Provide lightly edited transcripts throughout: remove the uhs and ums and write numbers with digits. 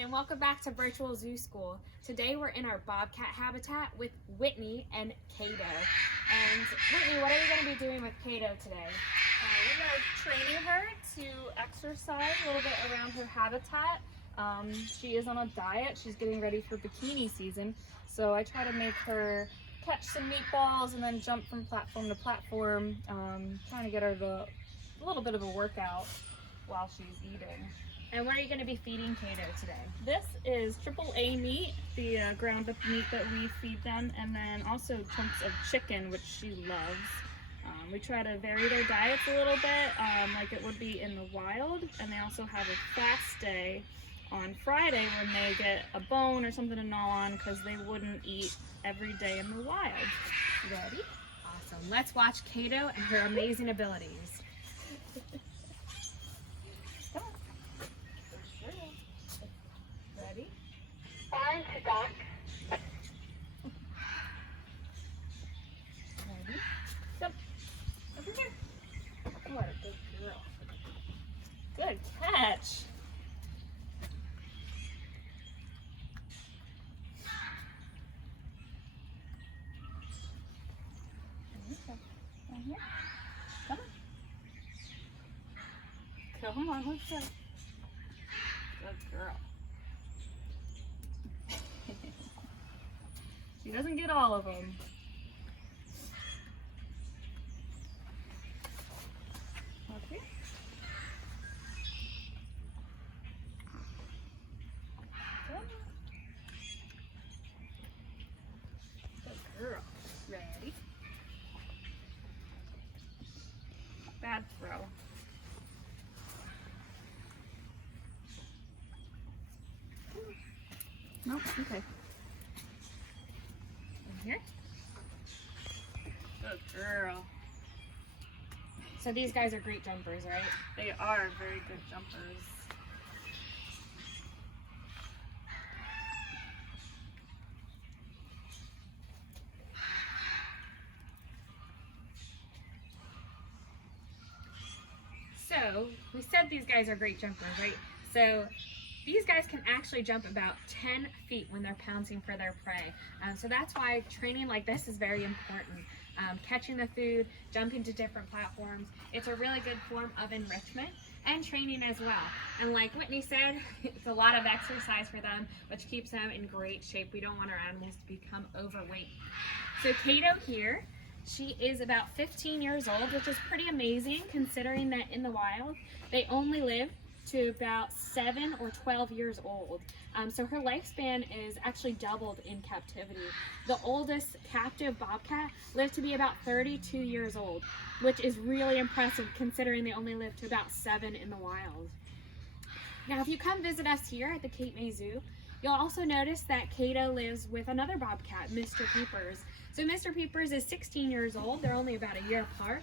and welcome back to Virtual Zoo School. Today we're in our bobcat habitat with Whitney and Kato. And Whitney, what are you going to be doing with Kato today? We are training her to exercise a little bit around her habitat. She is on a diet. She's getting ready for bikini season. So I try to make her catch some meatballs and then jump from platform to platform, trying to get her a little bit of a workout while she's eating. And what are you going to be feeding Kato today? This is AAA meat, the ground up meat that we feed them, and then also chunks of chicken, which she loves. We try to vary their diets a little bit, like it would be in the wild, and they also have a fast day on Friday when they get a bone or something to gnaw on because they wouldn't eat every day in the wild. Ready? Awesome. Let's watch Kato and her amazing abilities. Ready? On to duck. Ready? Jump. Over here. What a good girl. Good catch. Right here. Come on, let's go. Good girl. She doesn't get all of them. Okay. Good girl. Ready? Bad throw. Nope, okay. In here. Good girl. So these guys are great jumpers, right? They are very good jumpers. So we said these guys are great jumpers, right? So these guys can actually jump about 10 feet when they're pouncing for their prey. So that's why training like this is very important. Catching the food, jumping to different platforms. It's a really good form of enrichment and training as well. And like Whitney said, it's a lot of exercise for them, which keeps them in great shape. We don't want our animals to become overweight. So Kato here, she is about 15 years old, which is pretty amazing considering that in the wild, they only live to about 7 or 12 years old. So her lifespan is actually doubled in captivity. The oldest captive bobcat lived to be about 32 years old, which is really impressive considering they only live to about 7 in the wild. Now, if you come visit us here at the Cape May Zoo, you'll also notice that Kato lives with another bobcat, Mr. Peepers. So Mr. Peepers is 16 years old. They're only about a year apart.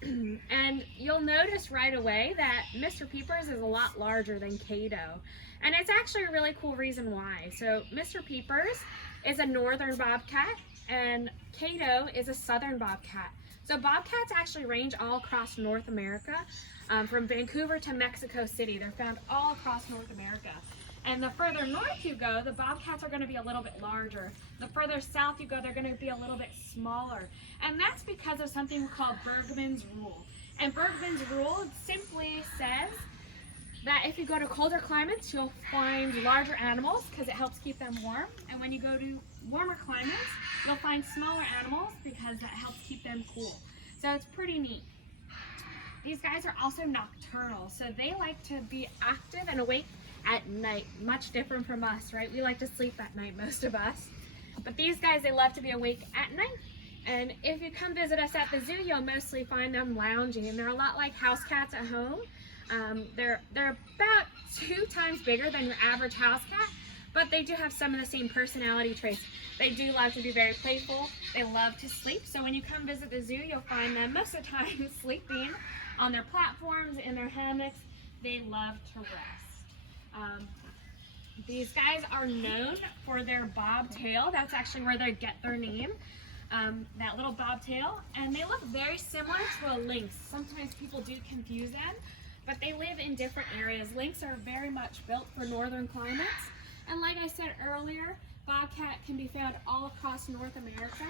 And you'll notice right away that Mr. Peepers is a lot larger than Kato. And it's actually a really cool reason why. So Mr. Peepers is a northern bobcat and Kato is a southern bobcat. So bobcats actually range all across North America, from Vancouver to Mexico City. They're found all across North America. And the further north you go, the bobcats are going to be a little bit larger. The further south you go, they're going to be a little bit smaller. And that's because of something called Bergmann's rule. And Bergmann's rule simply says that if you go to colder climates, you'll find larger animals because it helps keep them warm. And when you go to warmer climates, you'll find smaller animals because that helps keep them cool. So it's pretty neat. These guys are also nocturnal, so they like to be active and awake at night, much different from us, right? We like to sleep at night, most of us. But these guys, they love to be awake at night. And if you come visit us at the zoo, you'll mostly find them lounging. They're a lot like house cats at home. They're about 2 times bigger than your average house cat, but they do have some of the same personality traits. They do love to be very playful. They love to sleep. So when you come visit the zoo, you'll find them most of the time sleeping on their platforms, in their hammocks. They love to rest. These guys are known for their bobtail. That's actually where they get their name. That little bobtail. And they look very similar to a lynx. Sometimes people do confuse them. but they live in different areas. Lynx are very much built for northern climates. And like I said earlier, bobcat can be found all across North America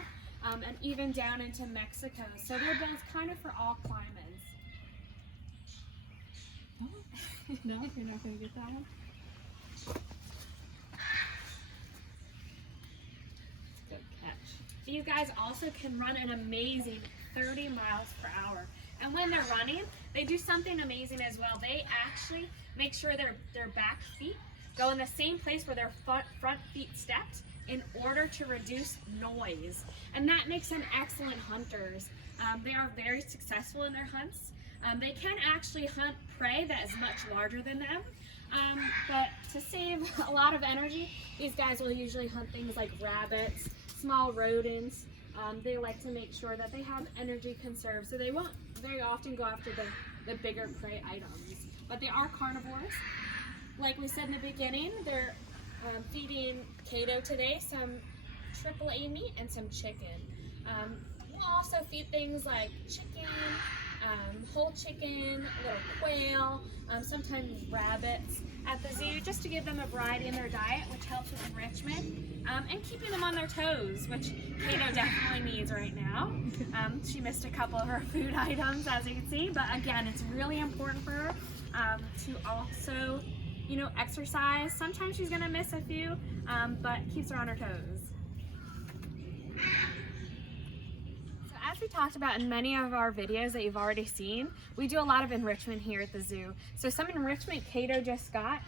and even down into Mexico. So they're built kind of for all climates. No, you're not going to get that one? Good catch. These guys also can run an amazing 30 miles per hour. And when they're running, they do something amazing as well. They actually make sure their back feet go in the same place where their front feet stepped in order to reduce noise. And that makes them excellent hunters. They are very successful in their hunts. They can actually hunt prey that is much larger than them. But to save a lot of energy, these guys will usually hunt things like rabbits, small rodents. They like to make sure that they have energy conserved, so they won't very often go after the bigger prey items. But they are carnivores. Like we said in the beginning, they're feeding Cato today some AAA meat and some chicken. We'll also feed things like chicken, whole chicken, little quail, sometimes rabbits at the zoo, just to give them a variety in their diet, which helps with enrichment and keeping them on their toes, which Cato definitely needs right now. She missed a couple of her food items, as you can see, but again, it's really important for her to also, exercise. Sometimes she's gonna miss a few, but keeps her on her toes. As we talked about in many of our videos that you've already seen, we do a lot of enrichment here at the zoo. So some enrichment Cato just got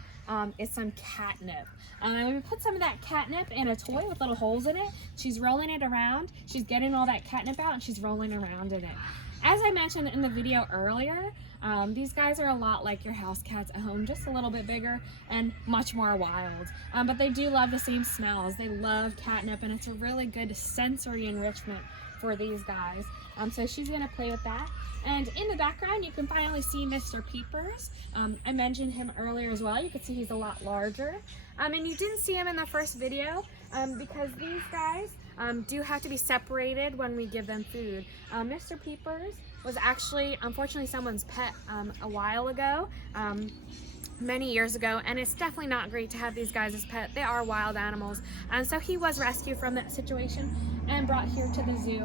is some catnip. We put some of that catnip in a toy with little holes in it. She's rolling it around. She's getting all that catnip out and she's rolling around in it. As I mentioned in the video earlier, these guys are a lot like your house cats at home, just a little bit bigger and much more wild. But they do love the same smells. They love catnip, and it's a really good sensory enrichment for these guys. So she's gonna play with that. And in the background, you can finally see Mr. Peepers. I mentioned him earlier as well. You can see he's a lot larger. And you didn't see him in the first video because these guys do have to be separated when we give them food. Mr. Peepers was actually, unfortunately, someone's pet a while ago. Many years ago, and it's definitely not great to have these guys as pets. They are wild animals, and so he was rescued from that situation and brought here to the zoo.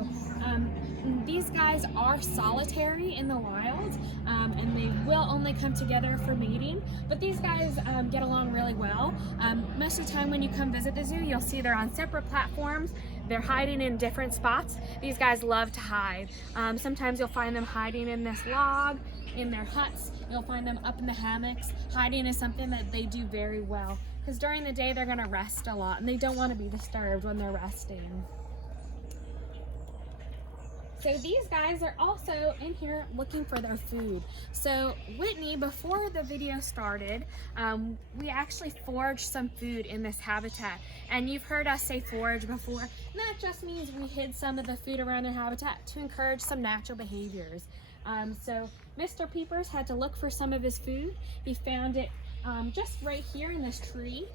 These guys are solitary in the wild, and they will only come together for mating, but these guys get along really well. Most of the time when you come visit the zoo, you'll see they're on separate platforms. They're hiding in different spots. These guys love to hide. Sometimes you'll find them hiding in this log, in their huts. You'll find them up in the hammocks. Hiding is something that they do very well because during the day they're gonna rest a lot and they don't want to be disturbed when they're resting. So these guys are also in here looking for their food. So Whitney, before the video started, we actually foraged some food in this habitat. And you've heard us say forage before. And that just means we hid some of the food around their habitat to encourage some natural behaviors. So Mr. Peepers had to look for some of his food. He found it just right here in this tree.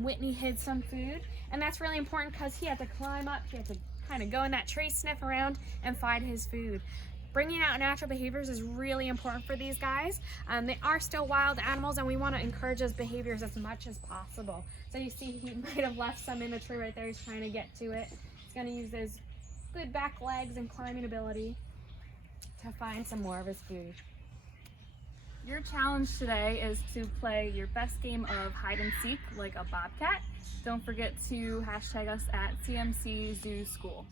Whitney hid some food, and that's really important because he had to climb up. He had to kind of go in that tree, sniff around, and find his food. Bringing out natural behaviors is really important for these guys. They are still wild animals, and we want to encourage those behaviors as much as possible. So you see he might have left some in the tree right there. He's trying to get to it. He's going to use those good back legs and climbing ability to find some more of his food. Your challenge today is to play your best game of hide and seek like a bobcat. Don't forget to hashtag us at CMC Zoo School.